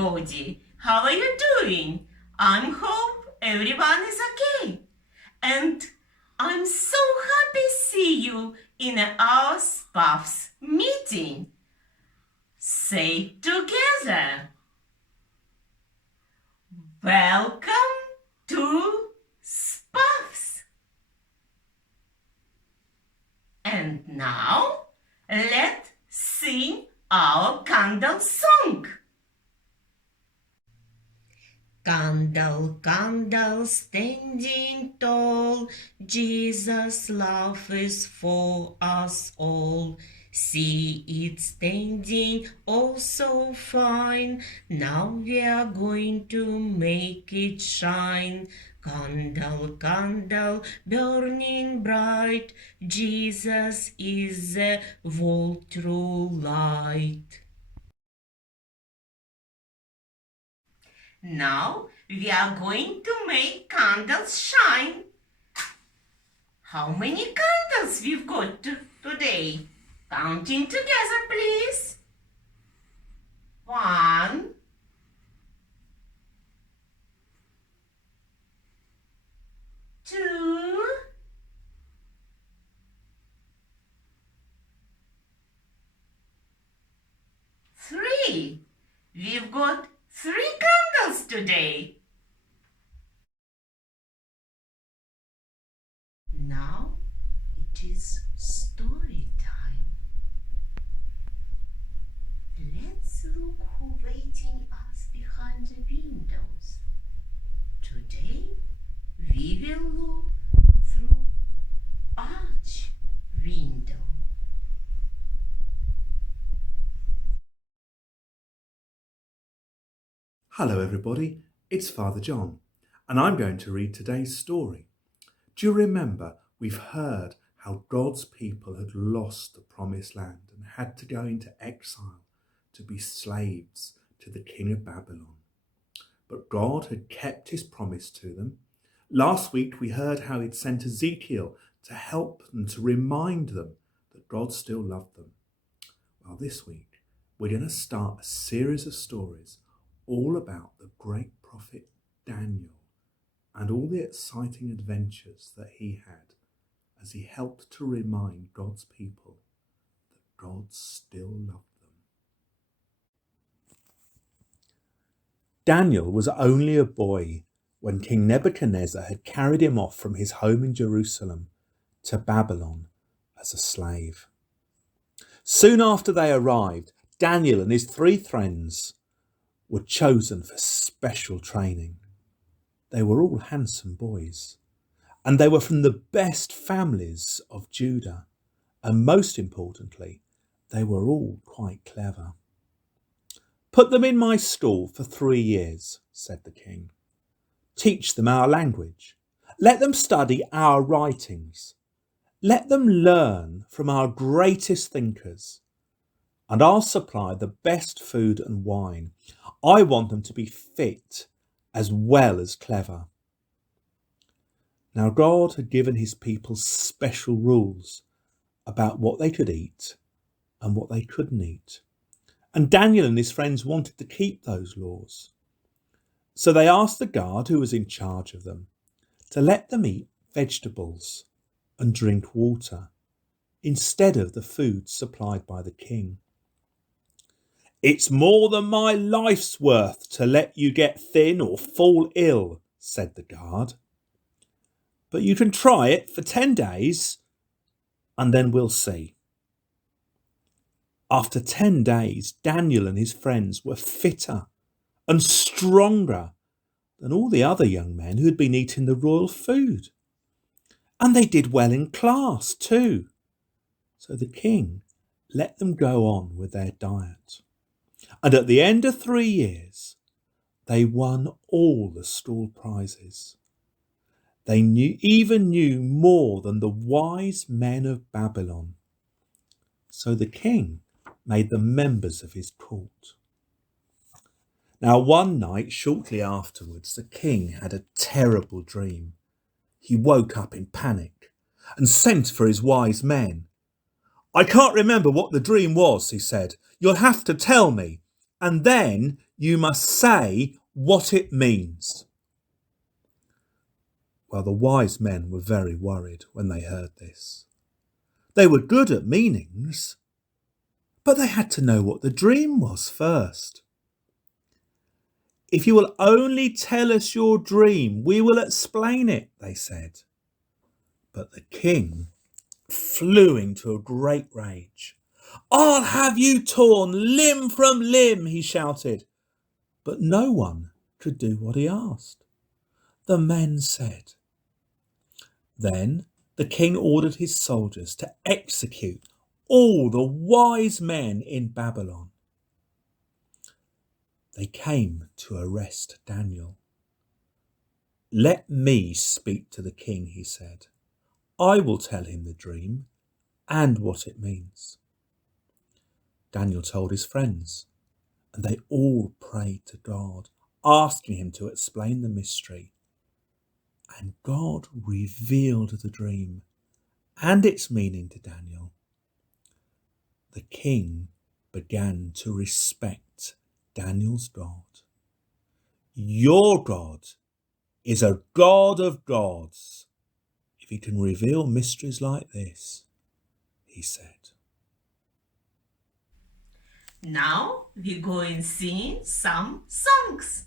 everybody. How are you doing? I hope everyone is okay. And I'm so happy to see you in our SPUFs meeting. Say together. Welcome to SPUFs. And now let's sing our candle song. Candle, candle, standing tall, Jesus' love is for us all. See it standing oh so fine, now we are going to make it shine. Candle, candle, burning bright, Jesus is the whole true light. Now we are going to make candles shine. How many candles we've got today? Counting together, please. 1, 2, 3. We've got 3 candles today. Now it is story time. Let's look who's waiting us behind the windows. Today we will look through arch window. Hello everybody, it's Father John, and I'm going to read today's story. Do you remember we've heard how God's people had lost the promised land and had to go into exile to be slaves to the king of Babylon? But God had kept his promise to them. Last week we heard how he'd sent Ezekiel to help them, to remind them that God still loved them. Well, this week we're going to start a series of stories all about the great prophet Daniel and all the exciting adventures that he had as he helped to remind God's people that God still loved them. Daniel was only a boy when King Nebuchadnezzar had carried him off from his home in Jerusalem to Babylon as a slave. Soon after they arrived, Daniel and his 3 friends were chosen for special training. They were all handsome boys, and they were from the best families of Judah, and most importantly, they were all quite clever. "Put them in my school for 3 years," said the king. "Teach them our language. Let them study our writings. Let them learn from our greatest thinkers. And I'll supply the best food and wine. I want them to be fit as well as clever." Now God had given his people special rules about what they could eat and what they couldn't eat. And Daniel and his friends wanted to keep those laws. So they asked the guard who was in charge of them to let them eat vegetables and drink water instead of the food supplied by the king. "It's more than my life's worth to let you get thin or fall ill," said the guard. "But you can try it for 10 days and then we'll see." After 10 days, Daniel and his friends were fitter and stronger than all the other young men who had been eating the royal food. And they did well in class too. So the king let them go on with their diet. And at the end of 3 years, they won all the school prizes. They even knew more than the wise men of Babylon. So the king made them members of his court. Now one night shortly afterwards, the king had a terrible dream. He woke up in panic and sent for his wise men. "I can't remember what the dream was," he said. "You'll have to tell me, and then You must say what it means." Well, the wise men were very worried when they heard this. They were good at meanings, but they had to know what the dream was first. "If you will only tell us your dream, we will explain it," they said. But the king flew into a great rage. "I'll have you torn limb from limb," he shouted. But no one could do what he asked. The men said. Then the king ordered his soldiers to execute all the wise men in Babylon. They came to arrest Daniel. "Let me speak to the king," he said. "I will tell him the dream and what it means." Daniel told his friends, and they all prayed to God, asking him to explain the mystery. And God revealed the dream and its meaning to Daniel. The king began to respect Daniel's God. "Your God is a God of gods, if he can reveal mysteries like this," he said. Now we go and sing some songs.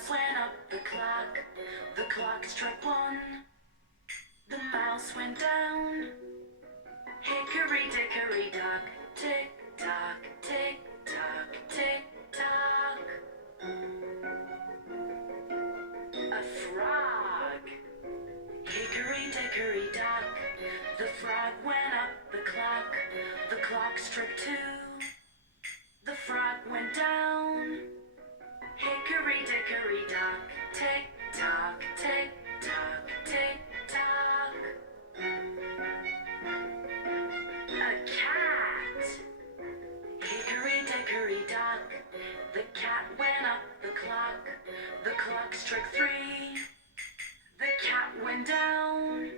mouse went up the clock struck one. The mouse went down. Hickory dickory dock, tick tock, tick tock, tick tock. A frog. Hickory dickory dock, the frog went up the clock struck two. The frog went down. Hickory dickory dock, tick tock, tick tock, tick tock. A cat. Hickory dickory dock, the cat went up the clock struck three. The cat went down.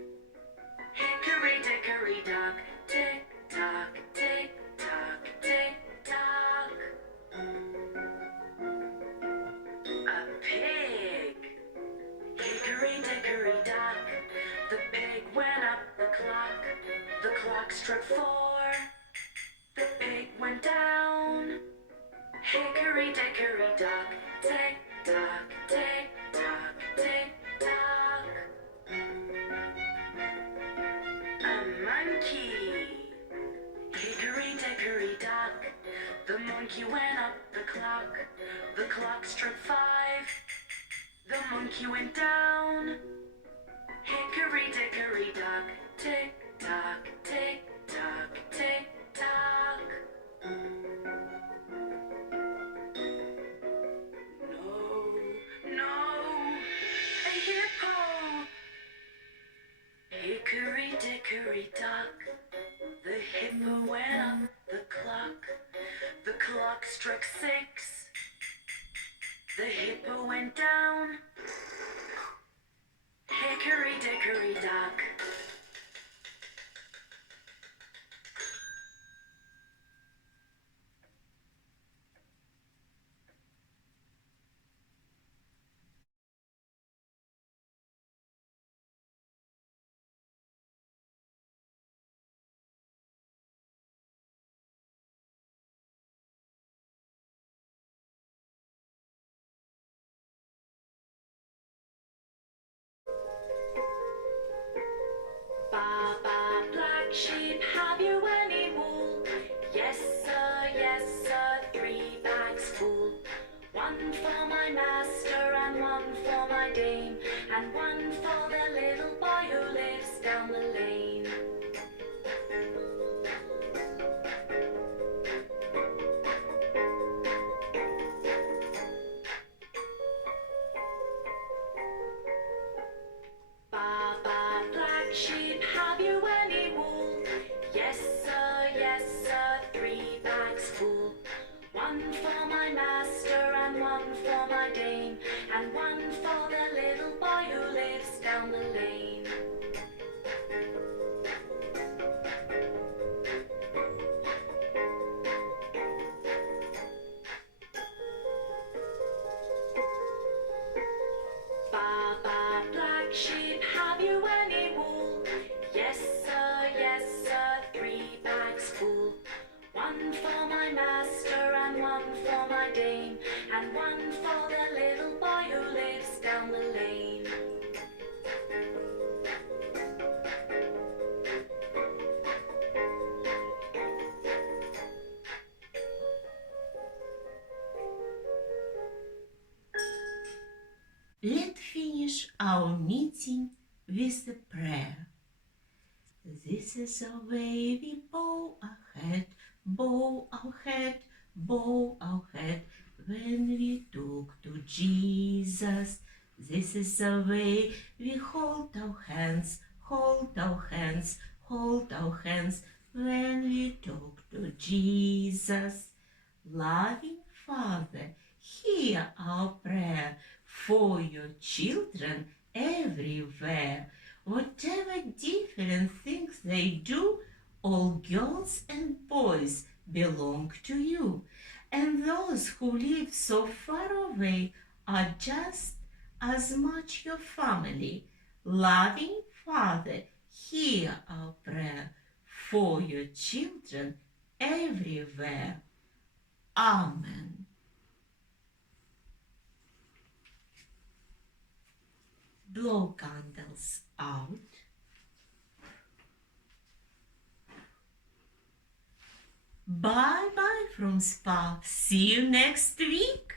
Hickory dickory dock, tick tock, tick tock, tick tock. A pig. Hickory dickory dock, the pig went up the clock struck four. The pig went down. Hickory dickory dock, tick tock, tick tock, tick tock. A monkey. Hickory dickory dock, the monkey went up the clock struck five. The monkey went down. Hickory dickory dock, tick tock, tick tock, tick tock. No, a hippo. Hickory dickory dock, the hippo went up the clock struck six. The hippo went down. Hickory dickory dock. Baba, black sheep, have you any wool? Yes, sir, 3 bags full. One for my master and one for my dame, and one for the little boy who lives down the lane. Baba, black sheep, have you any wool? Yes, sir, 3 bags full. One for my master and one for my dame, and one for the little boy who lives down the lane. Baba, black sheep, have you any wool? Yes, sir, 3 bags full. One for my master and one for my dame, and one for the little boy who lives down the lane. Let's finish our meeting with a prayer. This is the way we bow our head, bow our head, bow our head when we talk to Jesus. This is the way we hold our hands, hold our hands, hold our hands when we talk to Jesus. Loving Father, hear our prayer for your children everywhere. Whatever different things they do, all girls and boys belong to you. And those who live so far away are just as much your family. Loving Father, hear our prayer for your children everywhere. Amen. blow candles out. Bye bye from SPUFs. See you next week.